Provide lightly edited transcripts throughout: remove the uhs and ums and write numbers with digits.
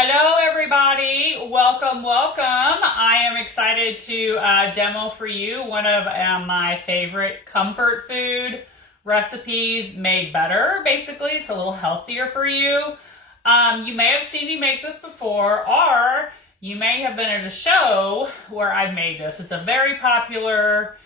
Hello everybody, welcome. I am excited to demo for you one of my favorite comfort food recipes made better. Basically, it's a little healthier for you. You may have seen me make this before, or you may have been at a show where I've made this. It's a very popular,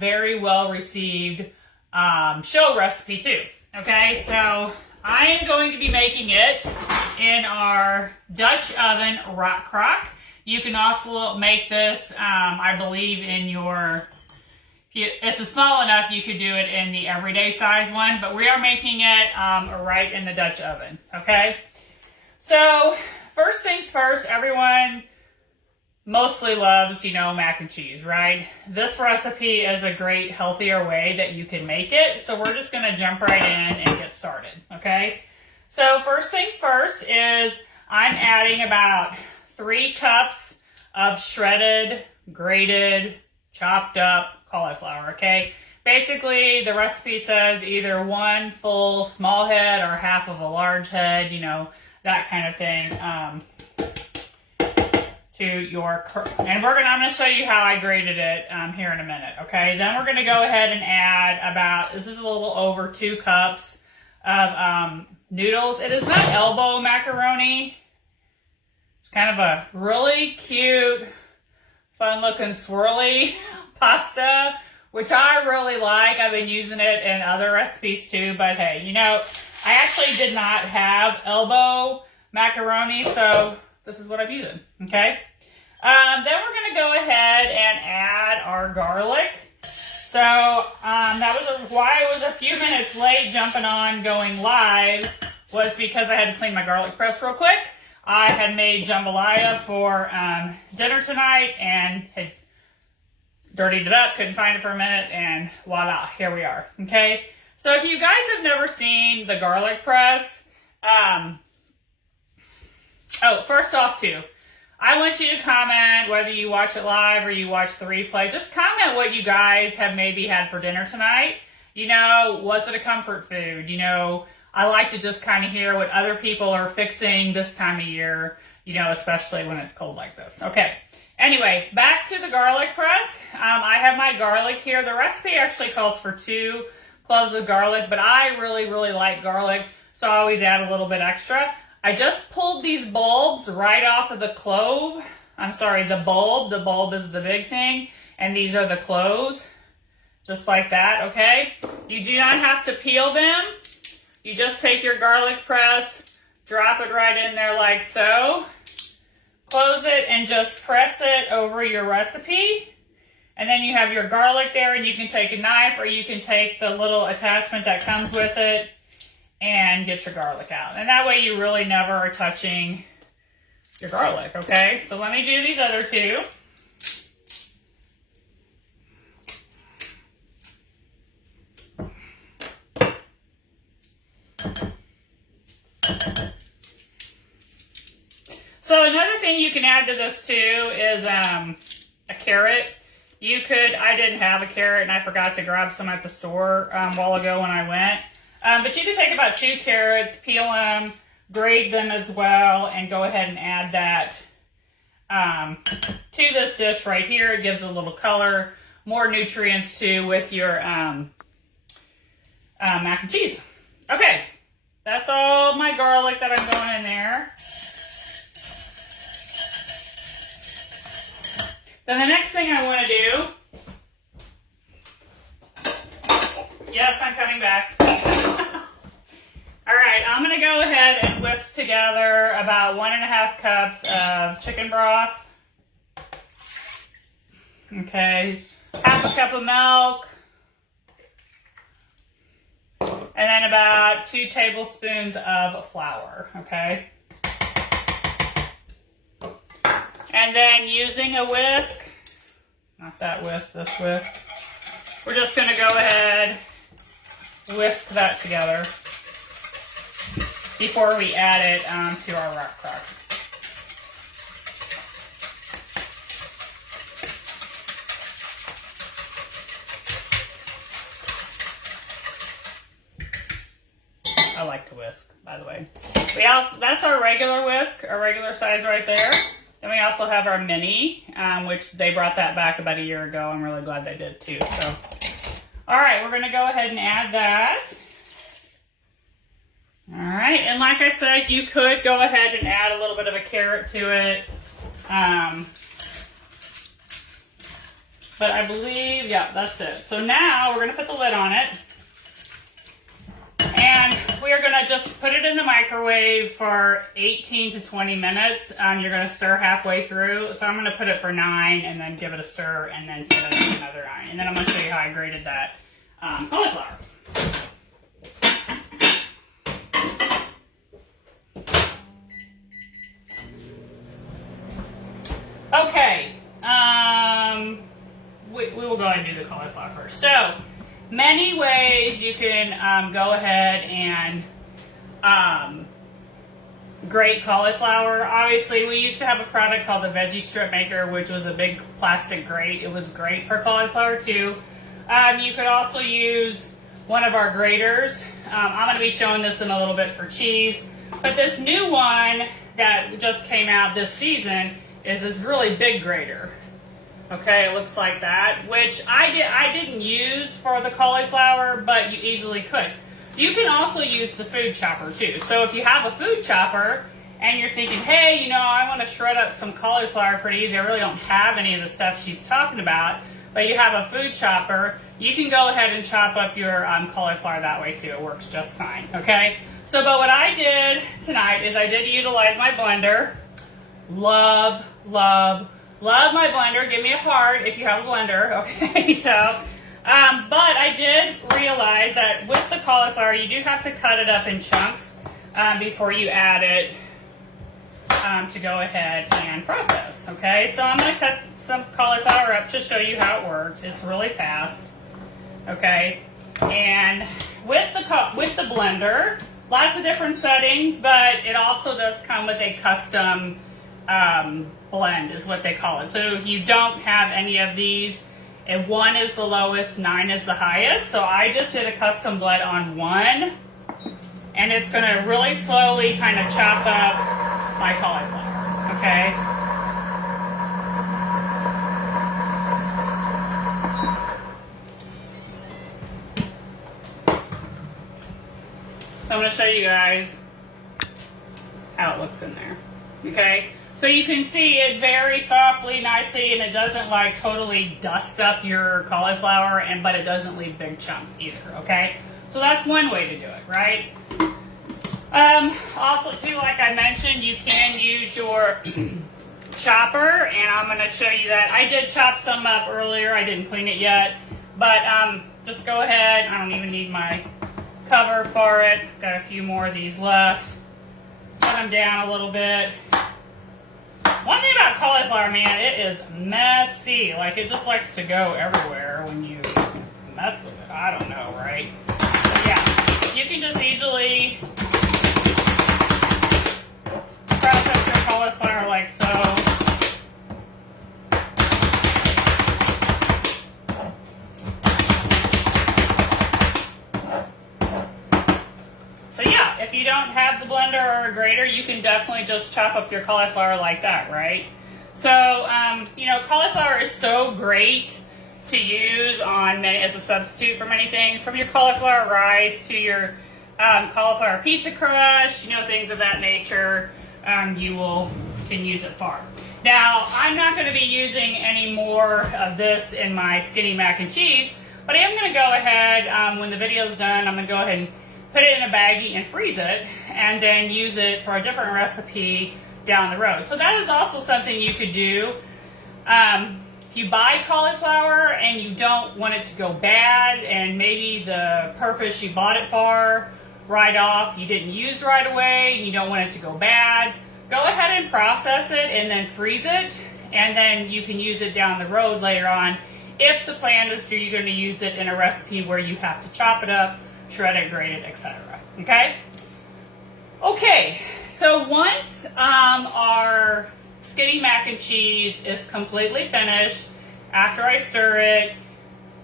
very well received show recipe too. Okay, so I am going to be making it in our Dutch oven rock crock. You can also make this, I believe, in your, if it's small enough, you could do it in the everyday size one, but we are making it right in the Dutch oven, okay? So, first things first, everyone mostly loves, mac and cheese, right? This recipe is a great, healthier way that you can make it, so we're just gonna jump right in and get started, okay? So first things first is I'm adding about 3 cups of shredded, grated, chopped up cauliflower, okay? Basically, the recipe says either 1 full small head or half of a large head, that kind of thing, and I'm going to show you how I grated it here in a minute, okay? Then we're going to go ahead and add this is a little over 2 cups of noodles. It is not elbow macaroni. It's kind of a really cute, fun-looking swirly pasta, which I really like. I've been using it in other recipes too, but hey, I actually did not have elbow macaroni, so this is what I'm using, okay? Then we're going to go ahead and add our garlic. So that was why I was a few minutes late jumping on going live, was because I had to clean my garlic press real quick. I had made jambalaya for dinner tonight and had dirtied it up, couldn't find it for a minute, and voila, here we are, okay? So if you guys have never seen the garlic press, first off too, I want you to comment whether you watch it live or you watch the replay. Just comment what you guys have maybe had for dinner tonight. Was it a comfort food? I like to just kind of hear what other people are fixing this time of year, especially when it's cold like this. Okay. Anyway, back to the garlic press. I have my garlic here. The recipe actually calls for 2 cloves of garlic, but I really, really like garlic, so I always add a little bit extra. I just pulled these bulbs right off of the clove. I'm sorry, the bulb. The bulb is the big thing, and these are the cloves. Just like that, okay? You do not have to peel them. You just take your garlic press, drop it right in there like so, close it, and just press it over your recipe. And then you have your garlic there, and you can take a knife, or you can take the little attachment that comes with it and get your garlic out. And that way you really never are touching your garlic, okay? So let me do these other 2. So another thing you can add to this too is a carrot. I didn't have a carrot and I forgot to grab some at the store a while ago when I went. But you can take about 2 carrots, peel them, grate them as well, and go ahead and add that to this dish right here. It gives a little color, more nutrients too with your mac and cheese. Okay, that's all my garlic that I'm going in there. Then the next thing I want to do, yes, I'm coming back. All right, I'm going to go ahead and whisk together about 1.5 cups of chicken broth. Okay, half a cup of milk. And then about 2 tablespoons of flour, okay? And then using a whisk, not that whisk, this whisk, we're just going to go ahead, whisk that together before we add it to our rock crock. I like to whisk, by the way. That's our regular whisk, our regular size right there. Then we also have our mini, which they brought that back about a year ago. I'm really glad they did too. So, all right, we're gonna go ahead and add that. All right, and like I said, you could go ahead and add a little bit of a carrot to it. But I believe, yeah, that's it. So now we're gonna put the lid on it. And we are gonna just put it in the microwave for 18 to 20 minutes. You're gonna stir halfway through. So I'm gonna put it for 9 and then give it a stir and then set it for another 9. And then I'm gonna show you how I grated that cauliflower. Okay, we will go ahead and do the cauliflower first. So, many ways you can go ahead and grate cauliflower. Obviously, we used to have a product called the Veggie Strip Maker, which was a big plastic grate. It was great for cauliflower too. You could also use one of our graters. I'm going to be showing this in a little bit for cheese. But this new one that just came out this season is this really big grater. Okay, it looks like that, which I didn't use for the cauliflower, but you easily could. You can also use the food chopper too. So if you have a food chopper and you're thinking, hey, you know, I want to shred up some cauliflower pretty easy, I really don't have any of the stuff she's talking about, but you have a food chopper, you can go ahead and chop up your cauliflower that way too. It works just fine, okay? So, but what I did tonight is I did utilize my blender. Love my blender. Give me a heart if you have a blender. Okay, so, but I did realize that with the cauliflower, you do have to cut it up in chunks before you add it to go ahead and process. Okay, so I'm going to cut some cauliflower up to show you how it works. It's really fast. Okay, and with the blender, lots of different settings, but it also does come with a custom blend is what they call it. So you don't have any of these, and 1 is the lowest, 9 is the highest. So I just did a custom blend on 1, and it's going to really slowly kind of chop up my cauliflower. Okay. So I'm going to show you guys how it looks in there. Okay. So you can see it very softly, nicely, and it doesn't like totally dust up your cauliflower, but it doesn't leave big chunks either, okay? So that's one way to do it, right? Also too, like I mentioned, you can use your chopper, and I'm gonna show you that. I did chop some up earlier, I didn't clean it yet, but just go ahead, I don't even need my cover for it. Got a few more of these left. Put them down a little bit. One thing about cauliflower, man, it is messy. Like, it just likes to go everywhere when you mess with it. I don't know, right? But yeah, you can just easily process your cauliflower like so. If you don't have the blender or a grater, you can definitely just chop up your cauliflower like that, right? So, you know, cauliflower is so great to use as a substitute for many things, from your cauliflower rice to your cauliflower pizza crust, you know, things of that nature. Can use it for. Now, I'm not going to be using any more of this in my skinny mac and cheese, but I am going to go ahead, when the video's done, I'm going to go ahead and put it in a baggie and freeze it, and then use it for a different recipe down the road. So that is also something you could do. If you buy cauliflower and you don't want it to go bad, and maybe the purpose you bought it for right off you didn't use right away, and you don't want it to go bad, go ahead and process it and then freeze it, and then you can use it down the road later on if the plan is you're going to use it in a recipe where you have to chop it up, shred it, grate it, etc. Okay? Okay, so once our skinny mac and cheese is completely finished, after I stir it,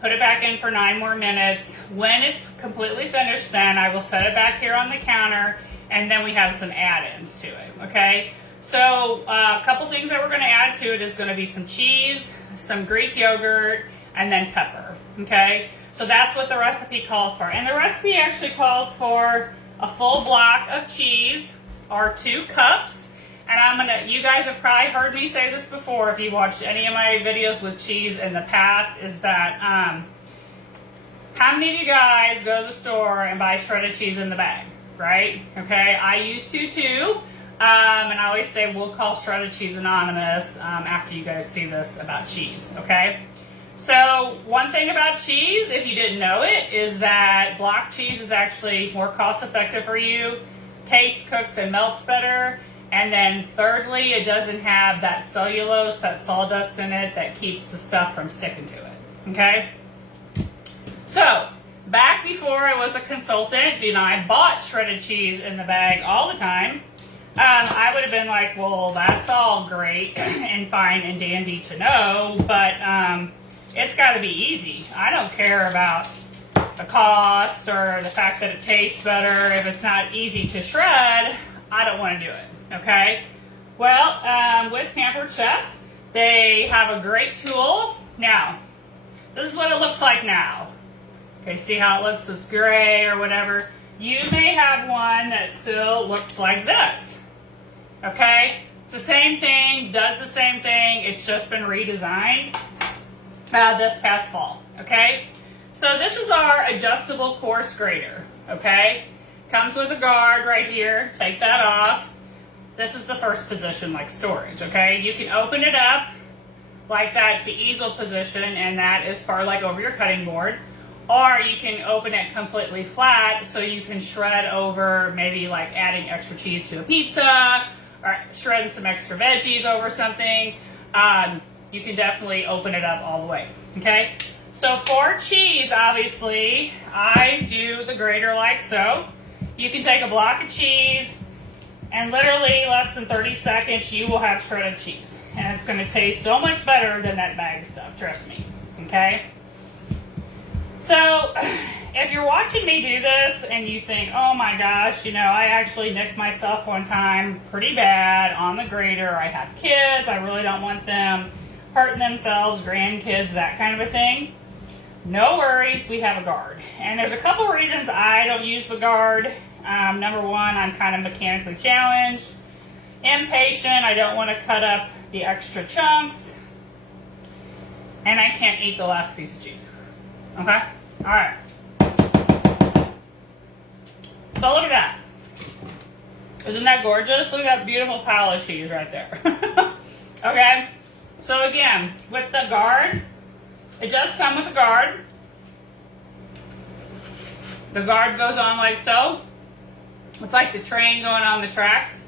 put it back in for 9 more minutes. When it's completely finished, then I will set it back here on the counter, and then we have some add-ins to it, okay? So a couple things that we're gonna add to it is gonna be some cheese, some Greek yogurt, and then pepper, okay? So that's what the recipe calls for. And the recipe actually calls for a full block of cheese, or 2 cups. And you guys have probably heard me say this before if you watched any of my videos with cheese in the past, is that, how many of you guys go to the store and buy shredded cheese in the bag, right? Okay, I used to too. And I always say we'll call shredded cheese anonymous after you guys see this about cheese, okay? So one thing about cheese, if you didn't know it, is that block cheese is actually more cost effective for you, tastes, cooks, and melts better. And then thirdly, it doesn't have that cellulose, that sawdust in it that keeps the stuff from sticking to it, okay? So, back before I was a consultant, you know, I bought shredded cheese in the bag all the time. I would have been like, well, that's all great and fine and dandy to know, but it's got to be easy. I don't care about the cost or the fact that it tastes better. If it's not easy to shred, I don't want to do it, okay? Well, with Pampered Chef, they have a great tool. Now, this is what it looks like now. Okay, see how it looks? It's gray or whatever. You may have one that still looks like this. Okay, it's the same thing, does the same thing, it's just been redesigned this past fall, okay? So this is our adjustable coarse grater, okay? Comes with a guard right here, take that off. This is the first position, like storage, okay? You can open it up like that to easel position, and that is for like over your cutting board. Or you can open it completely flat so you can shred over, maybe like adding extra cheese to a pizza, or shredding some extra veggies over something. You can definitely open it up all the way, okay? So for cheese, obviously, I do the grater like so. You can take a block of cheese, and literally less than 30 seconds, you will have shredded cheese. And it's gonna taste so much better than that bag stuff, trust me, okay? So, if you're watching me do this and you think, oh my gosh, you know, I actually nicked myself one time pretty bad on the grater. I have kids. I really don't want them hurting themselves, grandkids, that kind of a thing. No worries, we have a guard. And there's a couple reasons I don't use the guard. Number one, I'm kind of mechanically challenged. Impatient, I don't want to cut up the extra chunks. And I can't eat the last piece of cheese. Okay? All right. So look at that. Isn't that gorgeous? Look at that beautiful pile of cheese right there. Okay? So again, with the guard, it does come with a guard. The guard goes on like so. It's like the train going on the tracks.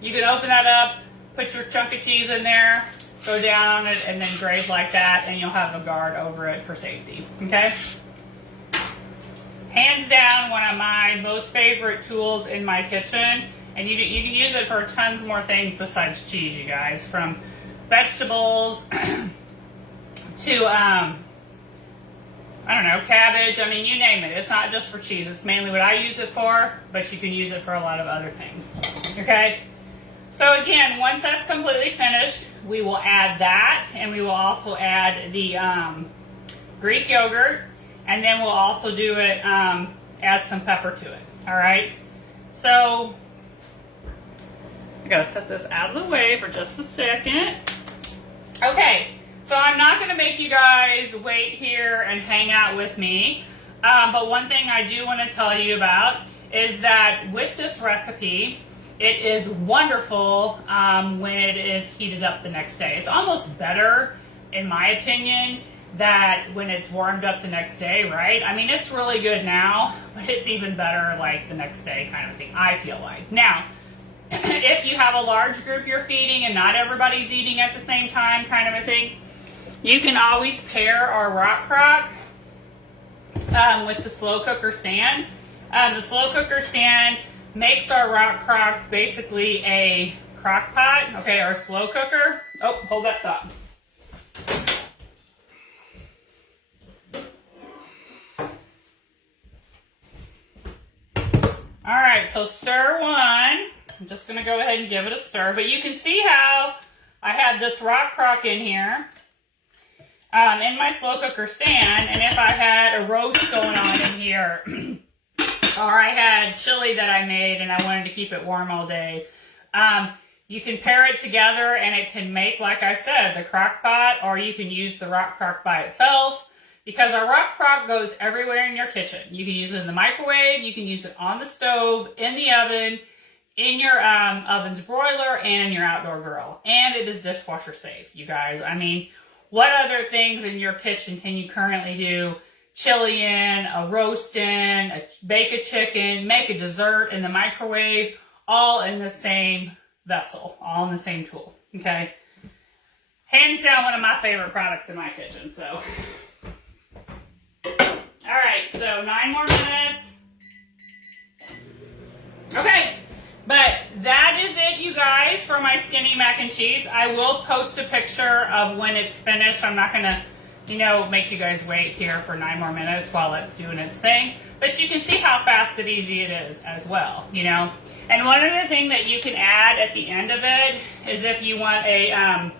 You can open that up, put your chunk of cheese in there, go down on it, and then grate like that, and you'll have a guard over it for safety, okay? Hands down, one of my most favorite tools in my kitchen, and you can use it for tons more things besides cheese, you guys, from vegetables to, I don't know, cabbage, I mean, you name it. It's not just for cheese. It's mainly what I use it for, but you can use it for a lot of other things, okay? So again, once that's completely finished, we will add that, and we will also add the Greek yogurt, and then we'll also do it, add some pepper to it, all right? So, I gotta set this out of the way for just a second. Okay, so I'm not gonna make you guys wait here and hang out with me, but one thing I do wanna tell you about is that with this recipe, it is wonderful when it is heated up the next day. It's almost better, in my opinion, that when it's warmed up the next day, right? I mean, it's really good now, but it's even better like the next day kind of thing, I feel like. Now, if you have a large group you're feeding and not everybody's eating at the same time kind of a thing, you can always pair our rock crock with the slow cooker stand. The slow cooker stand makes our rock crocks basically a crock pot, okay, our slow cooker. Oh, hold that thought. so stir one. I'm just going to go ahead and give it a stir. But you can see how I have this rock crock in here in my slow cooker stand. And if I had a roast going on in here, or I had chili that I made and I wanted to keep it warm all day, you can pair it together and it can make, like I said, the crock pot, or you can use the rock crock by itself, because our rock crock goes everywhere in your kitchen. You can use it in the microwave, you can use it on the stove, in the oven, in your oven's broiler, and in your outdoor grill. And it is dishwasher safe, you guys. I mean, what other things in your kitchen can you currently do? Chili in, a roast in, bake a chicken, make a dessert in the microwave, all in the same vessel, all in the same tool, okay? Hands down, one of my favorite products in my kitchen, so. All right, so 9 more minutes. Okay, but that is it, you guys, for my skinny mac and cheese. I will post a picture of when it's finished. I'm not gonna, make you guys wait here for 9 more minutes while it's doing its thing. But you can see how fast and easy it is as well, And one other thing that you can add at the end of it is, if you want a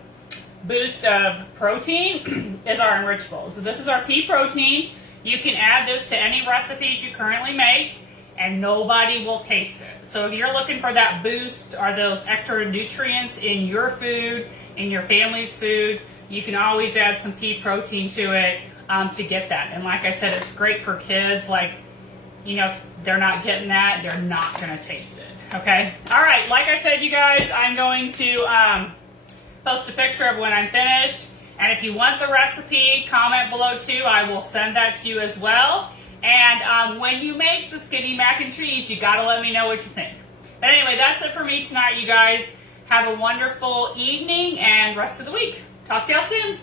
boost of protein, is our Enrichables. So this is our pea protein. You can add this to any recipes you currently make, and nobody will taste it. So if you're looking for that boost or those extra nutrients in your food, in your family's food, you can always add some pea protein to it to get that. And like I said, it's great for kids. Like, if they're not getting that, they're not going to taste it. Okay? All right. Like I said, you guys, I'm going to post a picture of when I'm finished. And if you want the recipe, comment below too. I will send that to you as well. And when you make the skinny mac and cheese, you got to let me know what you think. But anyway, that's it for me tonight, you guys. Have a wonderful evening and rest of the week. Talk to y'all soon.